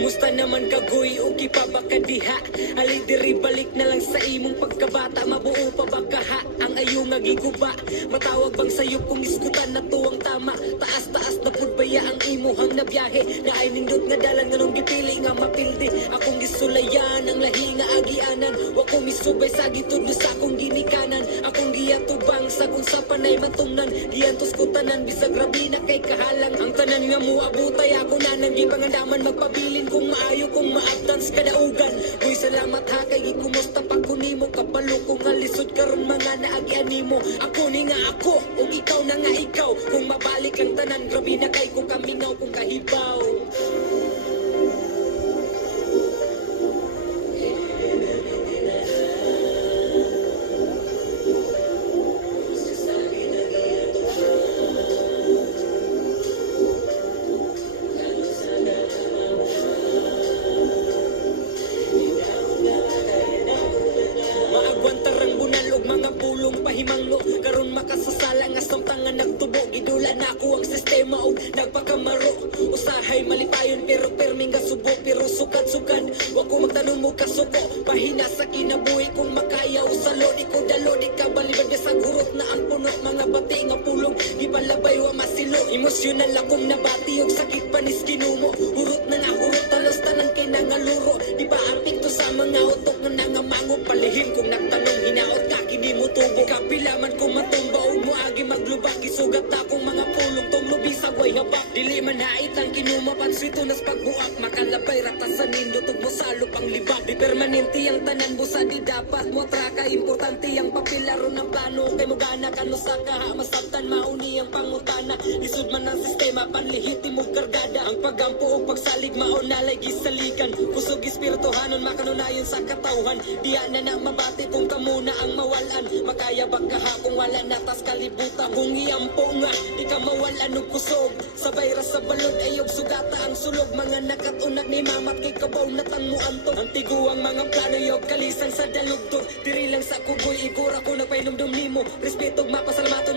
Kumusta naman kagoy, okay pa ba kadiha? Ali diri balik na lang sa imong pagkabata. Mabuo pa ba kaha ang ayo nga giguba? Matawag bang sayop kung iskutan na tuwang tama? Taas-taas na pud baya ang imuhang nabiyahe. Na ay nindot nga dalan nga nung gipili nga mapildi. Akong gisulayan ang lahi nga agianan. Wa ko misubay sa gitudlo sa akong ginikanan. Akong giyatubang sa kung sa panay matungnan. Giyantos ko tanan bisag grabe na kay kahalang. Ang tanan nga muabutay ako na nang gipangandaman. Magpabilin kung maayo kung maabtans kadaugan. Uy salamat ha kay gikumusta pa ko nimo. Kabalo ko nga lisod karon mga naagian nimo. Ako ni nga ako ug ikaw na nga ikaw. Kung mabalik ang tanan grabe na kay kung kaminaw kung kahibaw. Maagwantarang bunal og mga pulong pahimangno. Karon makasasala nga samtangan nagtubo. Gidula na ako ang sistema og nagpakamaro. Usahay malipayon pero perming gasubo. Pero sukad-sukad wa ko magtanong mo kasuko. Pahina sa kinabuhi kung makaya usalo. Di ko dalo di ka balibad sa gurot na ang puno. Mga bati nga pulong di palabay wa masilo. Emosyonal akong nabati og sakit panis kinumo. Hurot na nga hurot talos tanan kay nangaluro. Di ba apekto sa mga utok nga nangamango. Palihim kung nagtanong hinaot ka kini mo tubo. Kapilaman kung matumba og moagi maglubak. Isugat akong mga pulong tong lubi sa way habak. Dili man hait ang kinuma pansito nas pagbuak. Makalabay ratasan nindot ug mosalo pang libak. Di permanente ang tanan busa di dapat mo traka. Importante ang papilaro ng plano. Kay mo gana kanusa ka ha masabtan mauni ang pangutana. Lisod man ang sistema panlihitim og kargada. Ang pagampo og pagsalig maunalay gisaligan. Kusog espirituhanon makanunayon sa katawhan. Diya na mabati kung kamo na ang mawalan. Makaya ba ka ha kung wala natas kalibutan. Kung iyampo nga di ka mawalan og kusog. Sabay ra sa balod ayog sugata ang sulog. Mga nakatunag ni mamat kay kabaw na tanmuanto. Ang tiguang mga plano yog kalisan sa dalugdog. Diri lang sa kugoy igura ko nagpainumdum nimo. Respeto mapasalamat